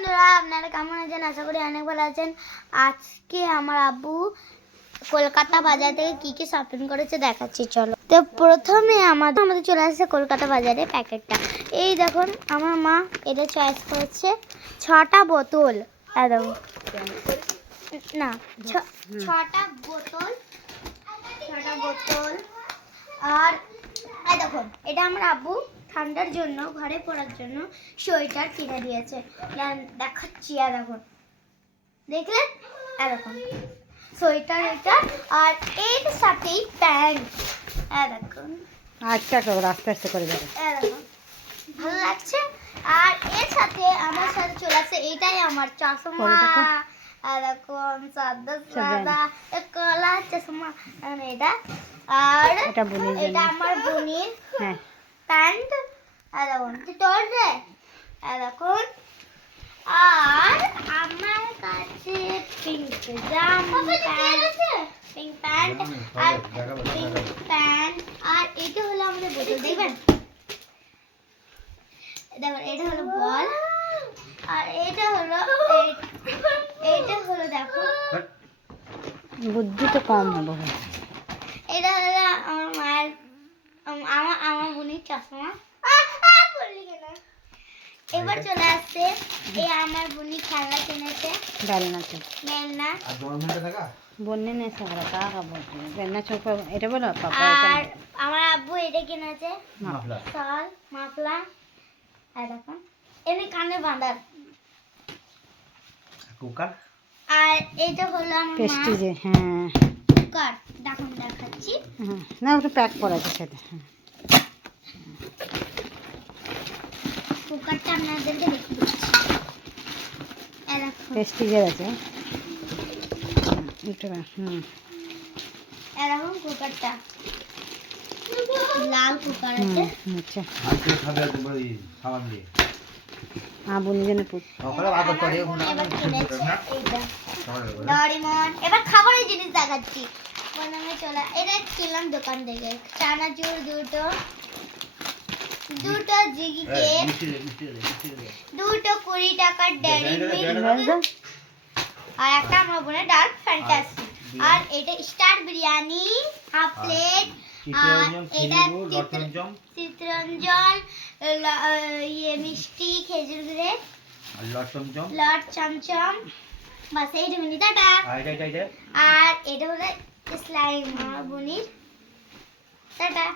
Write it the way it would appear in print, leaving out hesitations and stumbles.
বন্ধুরা, আপনারা কেমন আছেন? আশা করি অনেক ভালো আছেন। আজকে আমার আব্বু কলকাতা বাজার থেকে কি কি শপিং করেছে দেখাচ্ছি, চলো। তো প্রথমে আমাদের চলে আসছে কলকাতা বাজারে প্যাকেটটা। এই দেখুন, আমার মা এটা চয়েস করেছে 6টা বোতল। দেখো না, 6টা বোতল, 6টা বোতল। আর এই দেখুন, এটা আমার আব্বু ঠান্ডার জন্য, ঘরে পড়ার জন্য সোয়েটার কিনে দিয়েছে। দেখাচ্ছি, আর দেখুন, দেখলেন? এরকম সোয়েটার এটা, আর এর সাথেই প্যান্ট। দেখুন, আচ্ছা করো, আস্তে আস্তে করে যাবে। দেখুন, ভালো লাগছে। আর এর সাথে আমার সাথে চলে আসছে এটাই আমার চশমা। এরকম সাদা সাদা কলা চশমা এটা। আর এটা আমার বোনের প্যান্ট। দেখুন তোর রে, দেখুন। আর আমার কাছে পিঙ্ক প্যান্ট আর পিঙ্ক প্যান্ট। আর এটা হলো আমাদের বোতল, দেখবেন? দেখুন, এটা হলো বল। আর এটা হলো দেখো, বুদ্ধি তো কম হবে। এটা হলো আমার মায়ের, আমার বোনের চশমা। এবার চলে আসছে এই আমার বোনি খেলনা কিনেছে, মেলনা। বন্যে নেই সারা কা খাবো বেলনা চৌকা, এটা বলো পাপা। আর আমার আব্বু এটা কিনেছে শাল মাফলার। আর দেখুন, এমনি কানে বাঁধার কুকার। আর এটা হলো আমার পেস্টিজে। হ্যাঁ, কুকার। দেখুন, দেখাচ্ছি। না ওটা প্যাক করা আছে সেটা। কুকারটা আপনাদেরকে দেখে দিচ্ছি। পেস্টিজের আছে এটা। এরকম কুকারটা লাল কুকার আছে। আচ্ছা, আজকে খাবে বলি সাবান দিয়ে। বোনের জন্য এবার কিনেছে এইটা ডরিমন। এবার খাবারের জিনিস দেখাচ্ছি। প্রথমে চলে এটা কিনলাম দোকান থেকে, চানাচুর দুটো জিগি কেক, দুটো 20 টাকার ডেয়ারি মিল্ক, আর একটা আমার বোনের ডার্ক ফ্যান্টাসি। আর এটা স্টার বিরিয়ানি হাফ প্লেট। আর এটা চিত্রঞ্জন মিষ্টি খেজুর গুড়ে লট চমচম। বাস এইটুকুনি, টাটা। আর এটা হলো স্লাইম আমার বোনের, টাটা।